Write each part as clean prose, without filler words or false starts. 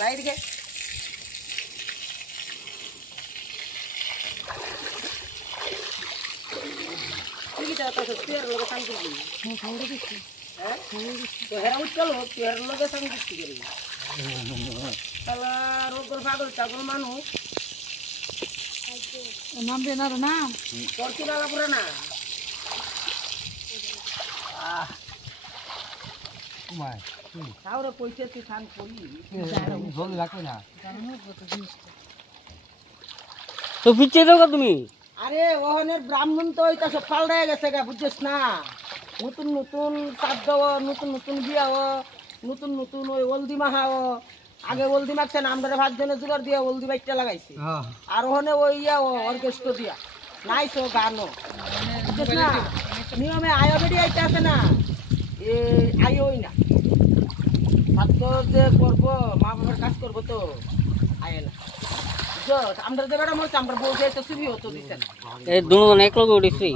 বাইরে মানুষ নামবে না না করছি বাবা পুরো না তাহলে পয়সা তুই খান করি জল রাখবে না তো পিছিয়ে দাও তুমি আরে ওখানের ব্রাহ্মণ তো ওইটা সব পাল্টায় গেছে গা বুঝছিস না নতুন নতুন চাপ দেওয়া নতুন নতুন বিয়া নতুন নতুন ওই হলদি মাখাও আগে হলদি মাখছে না আমরা 5 জনের জোগাড় দিয়ে হলদি বাইকটা লাগাইছে আর ওখানে ওই অর্কেস্ট্র দিয়া নাইছো গানও বুঝছিস না নিয়মে আয়োবেডি আইতে আছে না এ আয়োই না ছাত্র যে করবো মা বাবার কাজ করবো তো আয় না আমরা যে বেড়া মরছে আমরা বউ যাইতে সুবি হতো দিছেন এই দুজন এক লগে উঠিছি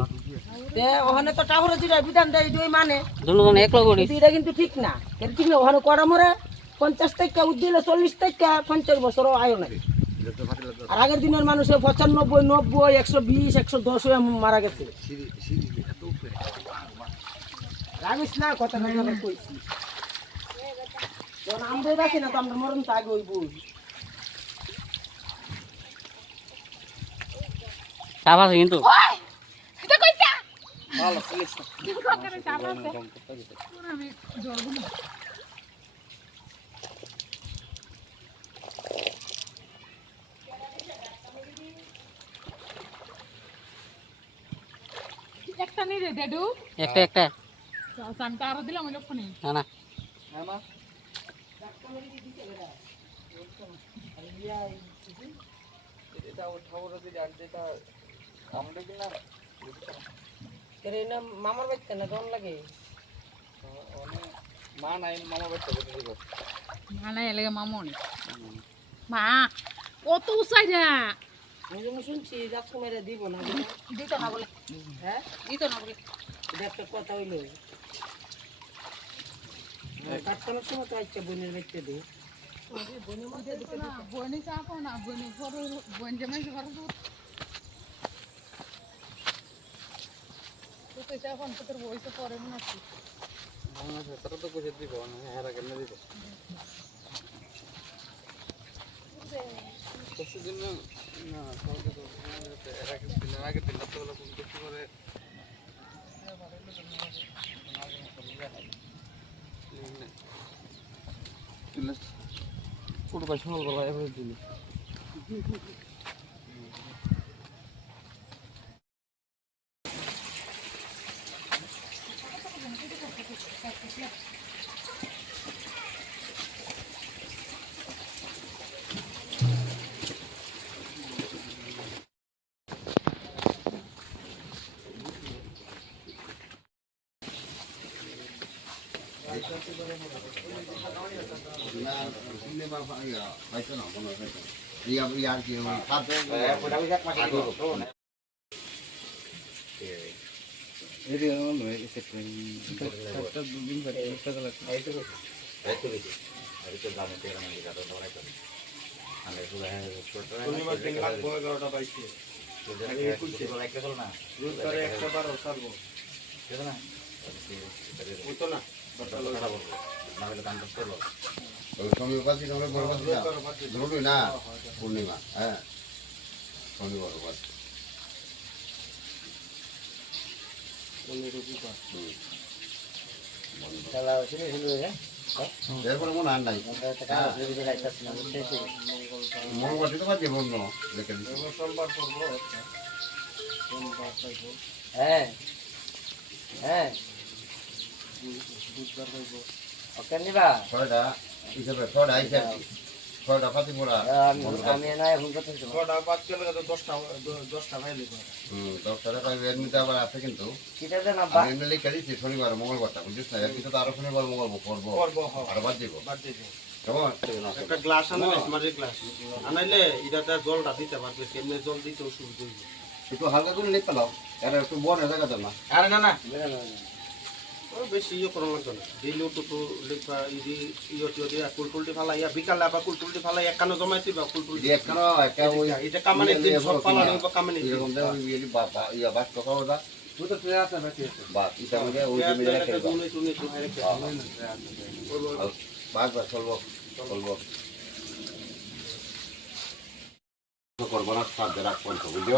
ওখানে তো টাউরে যেটা বিধান দেয় দুই মানে দুজন এক লগে উঠিছি এটা কিন্তু ঠিক না এটা ঠিক না ওখানে করা মরে 50 টাকা উদ্দিলে 40 টাকা 50 বছর আয়ো নাই আর আগের দিনের মানুষের 95 90 120 110 মারা গেছে রামিস না কথা না কইছি যখন আমরা বাকি না তো আমরা মরণ তো আগে হইব চাপ আছে কিন্তু ভালো চলিস আমি জলবো না একটা নেই রে ডেডু একটা একটা আমি তো আরো দিলাম ওই লোক নেই না না মামার বাচ্চা না দন লাগে মা নাই মামা বাচ্চা বলতে দিব মা নাই এলাকা মামন মা কত উচাই না আমি যখন শুনছি যাচ্ছ মেরে দিব না দিত না বলে হ্যাঁ দিত না বলে এটা একটা কথা হইলো কাটকানোর সময় তো আচ্ছা বোনের বাচ্চা দে বনি চাপো না বনি বোন জামাই ঘর তো পয়সা ফোন তোর পয়সা পরে মনে আছে তারা তো কইছে দিব না হেরা কেন দিব কিছুদিন না সবাই তো এরা দিন আগে দিন তো বলে কোন কিছু করে কোটো কাজ শুরু করবা এভাবে দিলি না পূর্ণিমা হ্যাঁ শনিবার এরপরে মনে আর নাই মঙ্গলবার তো বাদ দিব অন্য রেখে দিচ্ছি হ্যাঁ হ্যাঁ ওকে নিবা ছয়টা হিসাবে ছয়টা হিসাবে ছয়টা পাতি পড়া আমি না এখন কত ছয়টা বাদ গেলে তো 10টা ভাই দিবে 10 টাকা এমনিতে আবার আছে কিন্তু কিটা দেন আমি এমনি লিখে দিচ্ছি শনিবার মঙ্গলবারটা বুঝছিস না কিন্তু তো আরো শনিবার মঙ্গলবার করবো আর বাদ দিব কেমন একটা গ্লাস আনলে স্মার্টের গ্লাস আনাইলে এটাতে জলটা দিতে পারবে কেমনে জল দিতে অসুবিধা হইবে একটু হালকা করে লিখতে লাও আর একটু বড় জায়গা দাও না আরে না না ও বেশি ইয়ে করা লাগবে না দিলেও টুটু লিখবা ইদি ইয়ে কুলটুলটি ফালাইয়া বিকালে আবার কুলটুলটি ফালাই একখানো জমাইতে বা কুলটুলটি একখানো একটা ওই এটা কামানে দিন সব ফালানো বা কামানে দিন এরকম দেয় ওই ইয়া বাস কথা ওটা বাস এটা মধ্যে ওই জমি জায়গা খেলবা বাস বাস চলবো করবো না সাথে রাখবো বুঝছো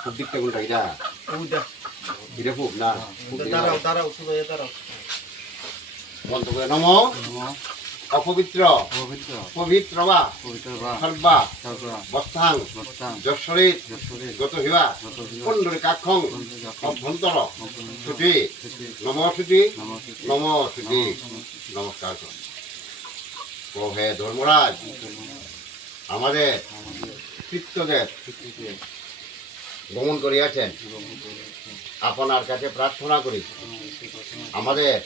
খুব দিকটা কোনটা এটা এটা খুব না দাঁড়াও শুধু দাঁড়াও বন্ধ করে নম অপবিত্র পবিত্র বা সর্বা বস্তাং যশ্বরিত গত হিবা কুণ্ডলী কাক্ষং অভ্যন্তর ছুটি নম ছুটি নমস্কার ও হে ধর্মরাজ আমাদের পিতৃদেব ভ্রমণ করিয়াছেন আপনার কাছে প্রার্থনা করি আমাদের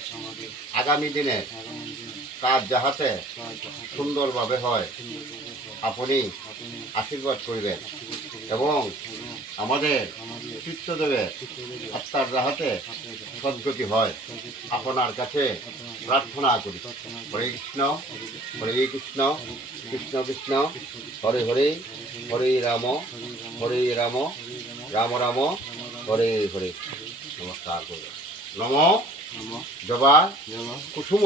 আগামী দিনে কাজ যাহাতে সুন্দরভাবে হয় আপনি আশীর্বাদ করিবেন এবং আমাদের পিতৃদেবের আত্মার যাহাতে সদ্গতি হয় আপনার কাছে প্রার্থনা করি হরে কৃষ্ণ কৃষ্ণ কৃষ্ণ হরে হরে রাম রাম রাম হরে হরে নমস্কার করি নম জবা কুসুম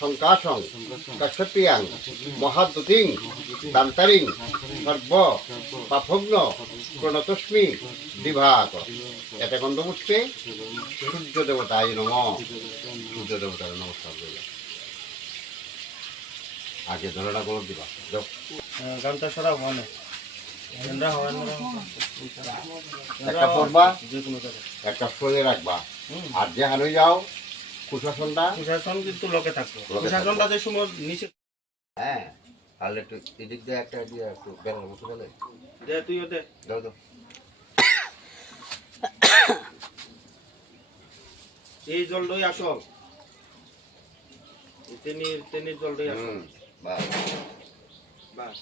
সংকাশং কাশ্যপিয়াং মহাদ্যুতিং দান্তারিং সর্ব পাফগ্ন প্রণতস্মি দিভাক এতে গন্ধপুষ্পে সূর্য দেবতায় সূর্য দেবতায় নমস্কার করি আগে ধরনা করে দিবা যাও গানটা সরা হওয়া না একটা পড়বা যে কোনো জায়গায় একটা সরিয়ে রাখবা আর যে হানুই যাও কুশাসনটা প্রশাসন কিন্তু লোকে থাকতো প্রশাসনটা যে সময় নিচে হ্যাঁ আর একটু এদিক দিয়ে একটা দিয়ে একটু বেলার মতো বলে দে তুইও দে দাও দাও এই জলটাই আসল তেনির জলটাই আসল বাস বাস